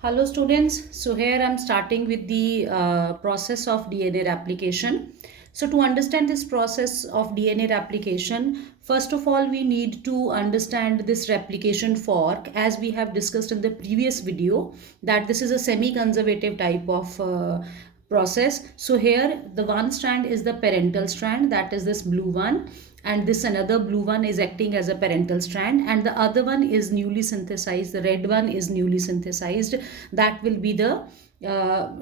Hello students, so here I'm starting with the process of DNA replication. So to understand this process of DNA replication, first of all we need to understand this replication fork, as we have discussed in the previous video, that this is a semi-conservative type of process. So here the one strand is the parental strand, that is this blue one, and this another blue one is acting as a parental strand, and the other one is newly synthesized, the red one is newly synthesized, that will be the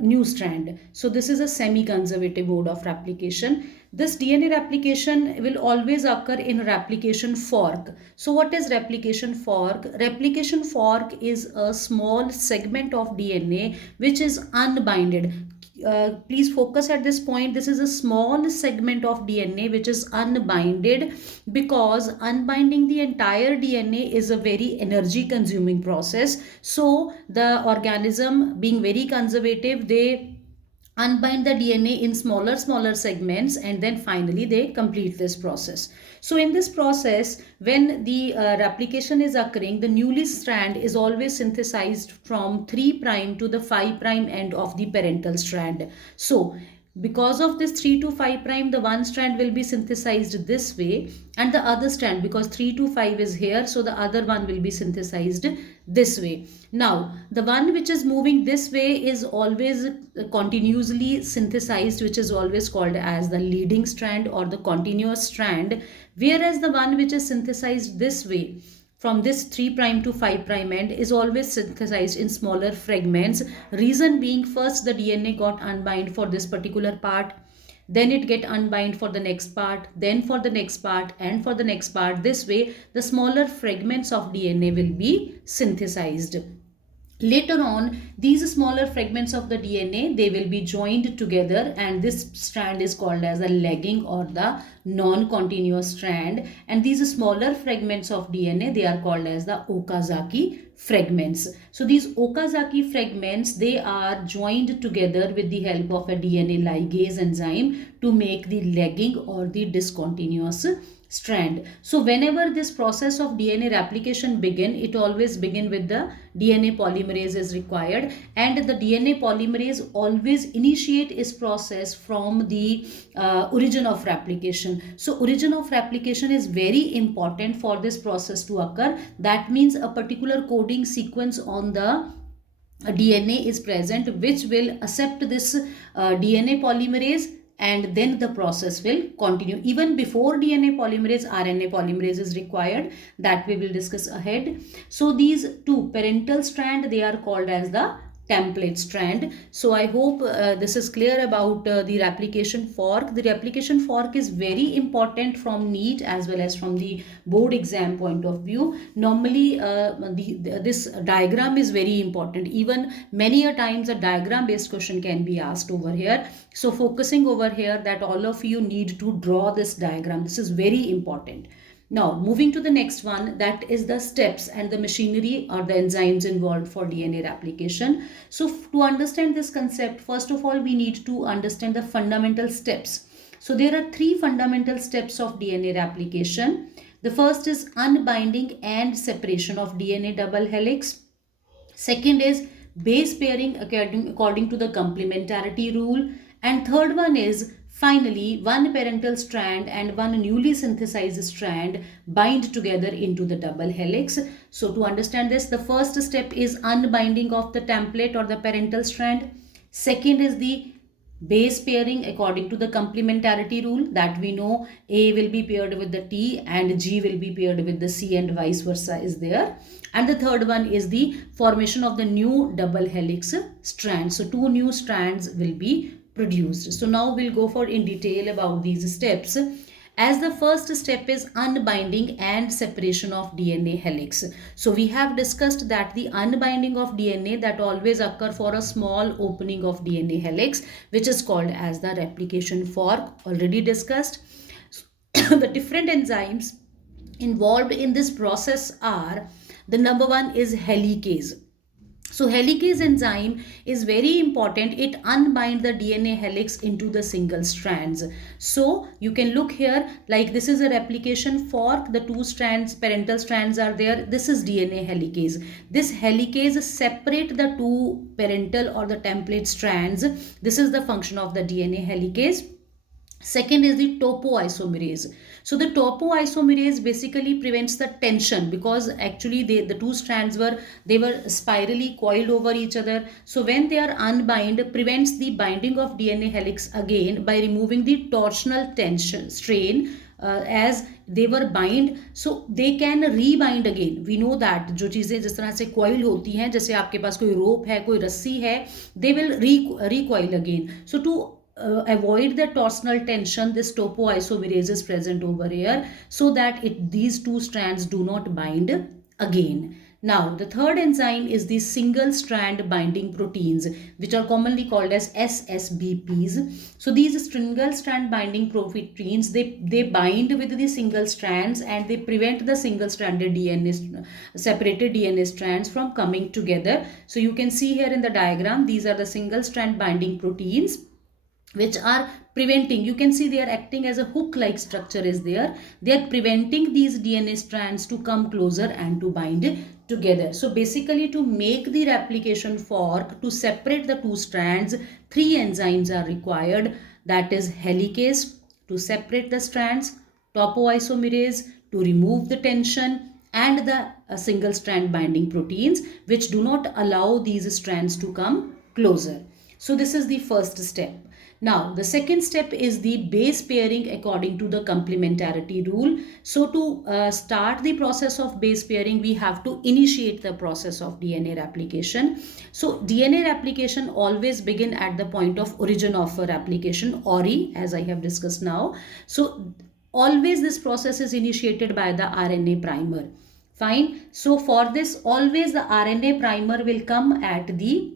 new strand. So this is a semi-conservative mode of replication. This DNA replication will always occur in replication fork. So what is replication fork? Replication fork is a small segment of DNA which is unbinded. Please focus at this point. This is a small segment of DNA which is unbinded, because unbinding the entire DNA is a very energy consuming process. So the organism, being very conservative, they unbind the DNA in smaller segments, and then finally they complete this process. So in this process, when the replication is occurring, the newly strand is always synthesized from 3 prime to the 5 prime end of the parental strand. So because of this 3 to 5 prime, the one strand will be synthesized this way, and the other strand, because 3 to 5 is here, so the other one will be synthesized this way. Now the one which is moving this way is always continuously synthesized, which is always called as the leading strand or the continuous strand, whereas the one which is synthesized this way, from this 3 prime to 5 prime end, is always synthesized in smaller fragments. Reason being, first the DNA got unbind for this particular part, then it get unbind for the next part, then for the next part, and for the next part. This way the smaller fragments of DNA will be synthesized. Later on, these smaller fragments of the DNA, they will be joined together, and this strand is called as the lagging or the non-continuous strand, and these smaller fragments of DNA, they are called as the Okazaki fragments. So these Okazaki fragments, they are joined together with the help of a DNA ligase enzyme to make the lagging or the discontinuous strand. So whenever this process of DNA replication begin, it always begin with the DNA polymerase is required, and the DNA polymerase always initiate its process from the origin of replication. So origin of replication is very important for this process to occur. That means a particular coding sequence on the DNA is present, which will accept this DNA polymerase, and then the process will continue. Even before DNA polymerase, RNA polymerase is required, that we will discuss ahead. So these two parental strand, they are called as the template strand. So I hope this is clear about the replication fork. The replication fork is very important from NEET as well as from the board exam point of view. Normally this diagram is very important. Even many a times a diagram based question can be asked over here. So focusing over here, that all of you need to draw this diagram. This is very important. Now, moving to the next one, that is the steps and the machinery or the enzymes involved for DNA replication. So, to understand this concept, first of all, we need to understand the fundamental steps. So, there are three fundamental steps of DNA replication. The first is unbinding and separation of DNA double helix. Second is base pairing according to the complementarity rule. And third one is, finally, one parental strand and one newly synthesized strand bind together into the double helix. So to understand this, the first step is unbinding of the template or the parental strand. Second is the base pairing according to the complementarity rule, that we know A will be paired with the T and G will be paired with the C, and vice versa is there. And the third one is the formation of the new double helix strand. So two new strands will be produced. So now we'll go for in detail about these steps. As the first step is unbinding and separation of DNA helix. So we have discussed that the unbinding of DNA, that always occur for a small opening of DNA helix, which is called as the replication fork, already discussed. The different enzymes involved in this process are, the number one is helicase. So helicase enzyme is very important. It unbind the DNA helix into the single strands. So you can look here, like this is a replication fork, the two strands, parental strands are there. This is DNA helicase. This helicase separate the two parental or the template strands. This is the function of the DNA helicase. Second is the topoisomerase. So the topoisomerase basically prevents the tension, because actually the two strands they were spirally coiled over each other. So when they are unbind, prevents the binding of DNA helix again by removing the torsional tension strain. As they were bind, so they can rebind again. We know that जो चीज़ें जिस तरह से coil होती हैं, जैसे आपके पास कोई rope है, कोई रस्सी है, they will recoil again. So to avoid the torsional tension, this topoisomerase is present over here, so that these two strands do not bind again. Now the third enzyme is the single strand binding proteins, which are commonly called as SSBPs. So these single strand binding proteins, they bind with the single strands, and they prevent the single stranded DNA, separated DNA strands from coming together. So you can see here in the diagram, these are the single strand binding proteins which are preventing. You can see they are acting as a hook like structure is there. They are preventing these DNA strands to come closer and to bind together. So basically, to make the replication fork, to separate the two strands, three enzymes are required. That is helicase to separate the strands, topoisomerase to remove the tension, and the single strand binding proteins which do not allow these strands to come closer. So this is the first step. Now, the second step is the base pairing according to the complementarity rule. So to start the process of base pairing, we have to initiate the process of DNA replication. So DNA replication always begin at the point of origin of a replication, ORI, as I have discussed now. So always this process is initiated by the RNA primer. Fine. So for this, always the RNA primer will come at the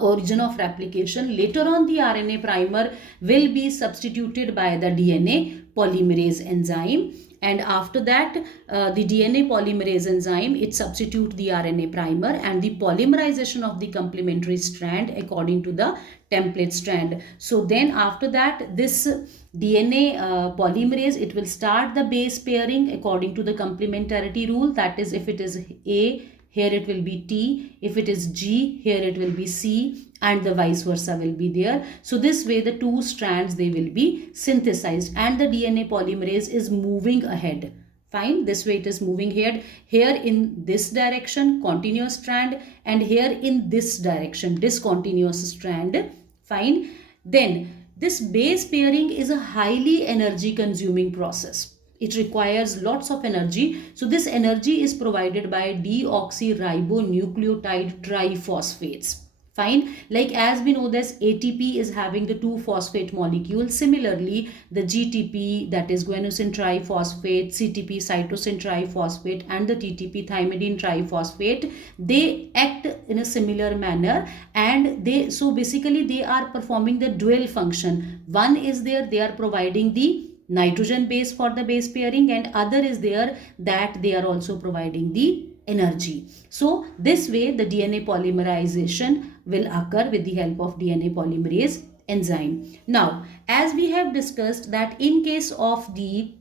origin of replication. Later on, the RNA primer will be substituted by the DNA polymerase enzyme, and after that the DNA polymerase enzyme, it substitute the RNA primer, and the polymerization of the complementary strand according to the template strand. So then after that, this DNA polymerase, it will start the base pairing according to the complementarity rule. That is, if it is A, here it will be T, if it is G, here it will be C, and the vice versa will be there. So this way the two strands, they will be synthesized, and the DNA polymerase is moving ahead. Fine, this way it is moving ahead. Here in this direction, continuous strand, and here in this direction, discontinuous strand. Fine. Then this base pairing is a highly energy consuming process. It requires lots of energy. So this energy is provided by deoxyribonucleotide triphosphates. Fine. Like as we know this, ATP is having the 2-phosphate molecule. Similarly, the GTP, that is guanosine triphosphate, CTP cytosine triphosphate, and the TTP thymidine triphosphate, they act in a similar manner, and so basically they are performing the dual function. One is there, they are providing the nitrogen base for the base pairing, and other is there that they are also providing the energy. So this way the DNA polymerization will occur with the help of DNA polymerase enzyme. Now, as we have discussed that in case of the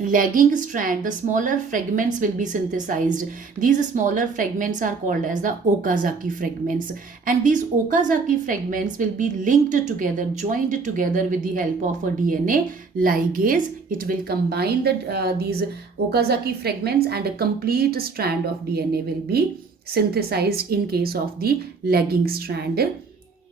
lagging strand, the smaller fragments will be synthesized. These smaller fragments are called as the Okazaki fragments, and these Okazaki fragments will be linked together, joined together with the help of a DNA ligase. It will combine these Okazaki fragments, and a complete strand of DNA will be synthesized in case of the lagging strand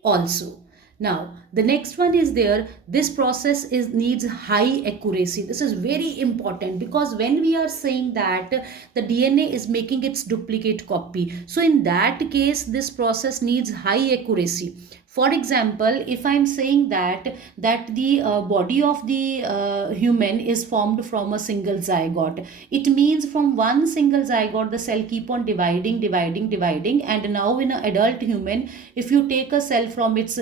also. Now, the next one is there. This process needs high accuracy. This is very important, because when we are saying that the DNA is making its duplicate copy, so in that case, this process needs high accuracy. For example, if I'm saying that the body of the human is formed from a single zygote, it means from one single zygote the cell keep on dividing, and now in an adult human, if you take a cell from its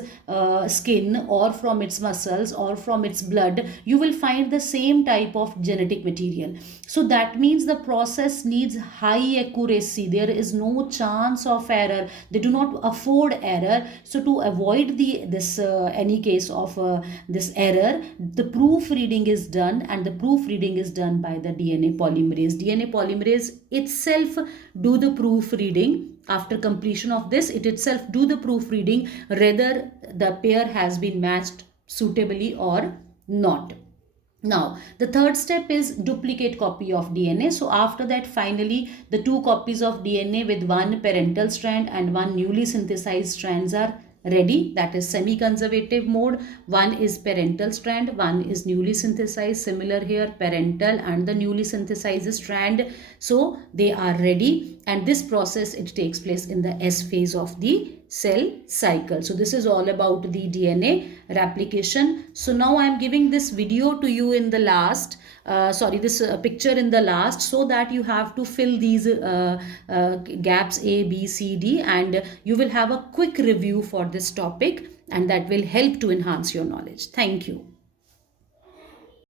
skin or from its muscles or from its blood, you will find the same type of genetic material. So that means the process needs high accuracy. There is no chance of error. They do not afford error. So to avoid the this any case of this error, the proofreading is done, and the proofreading is done by the DNA polymerase. DNA polymerase itself do the proofreading. After completion of this, it itself do the proofreading whether the pair has been matched suitably or not. Now, the third step is duplicate copy of DNA. So after that, finally, the two copies of DNA with one parental strand and one newly synthesized strands are ready. That is semi-conservative mode. One is parental strand, one is newly synthesized. Similar here, parental and the newly synthesized strand. So they are ready, and this process, it takes place in the S phase of the cell cycle. So this is all about the DNA replication. So now I am giving this video to you in the last, this picture in the last, so that you have to fill these gaps A, B, C, D, and you will have a quick review for this topic, and that will help to enhance your knowledge. Thank you.